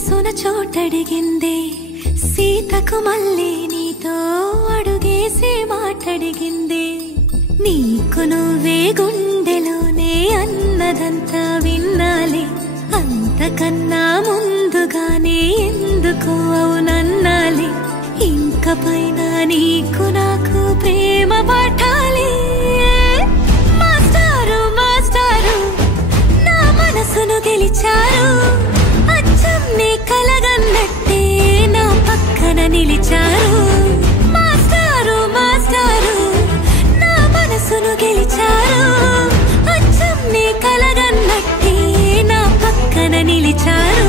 మనసున చోటడిగిందే సీతకు మళ్ళీ నీతో అడుగేసి మాటడిగిందే నీకు నువ్వే గుండెలోనే అన్నదంతా విన్నాలి అంతకన్నా ముందుగానే ఎందుకు అవునన్నాలి ఇంక పైన నీకు నాకు ప్రేమ పట్టాలి మాస్టారు మాస్టారు నా మనసును గెలిచారు అచ్చం నీ కలగన్నట్టే నా పక్కన నిలిచారు మాస్టారు మాస్టారు నా మనసును గెలిచారు అచ్చం నీ కలగన్నట్టే నా పక్కన నిలిచారు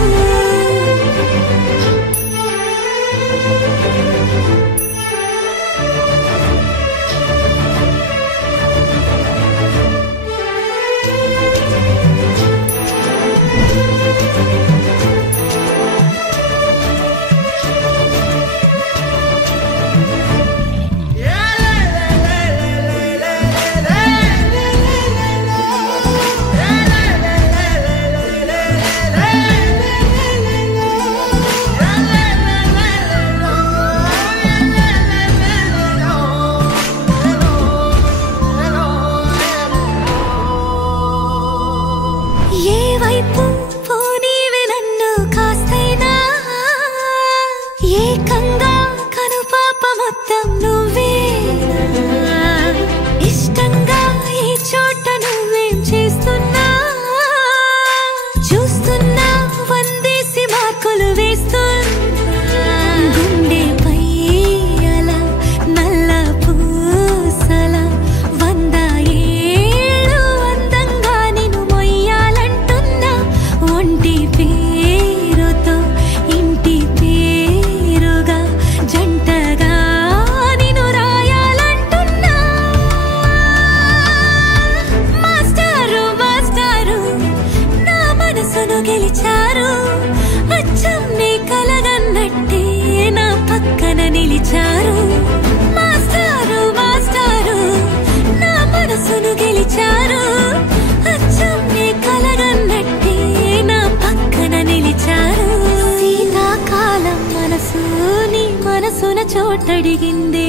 చోటడిగిందే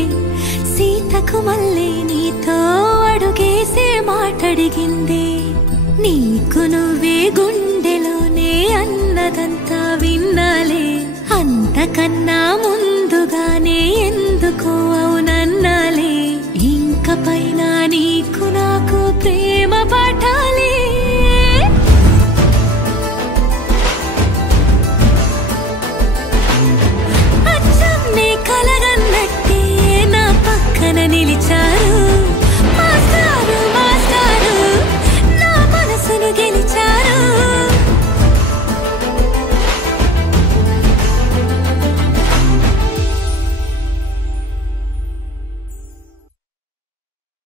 సీతకు మళ్ళీ నీతో అడుగేసే మాటడిగిందే నీకు నువ్వే గుండెలోనే అన్నదంతా విన్నాలే అంతకన్నా ముందుగానే ఎందుకు అవునన్నాలే ఇంక పైన నీకు నాకు ప్రేమ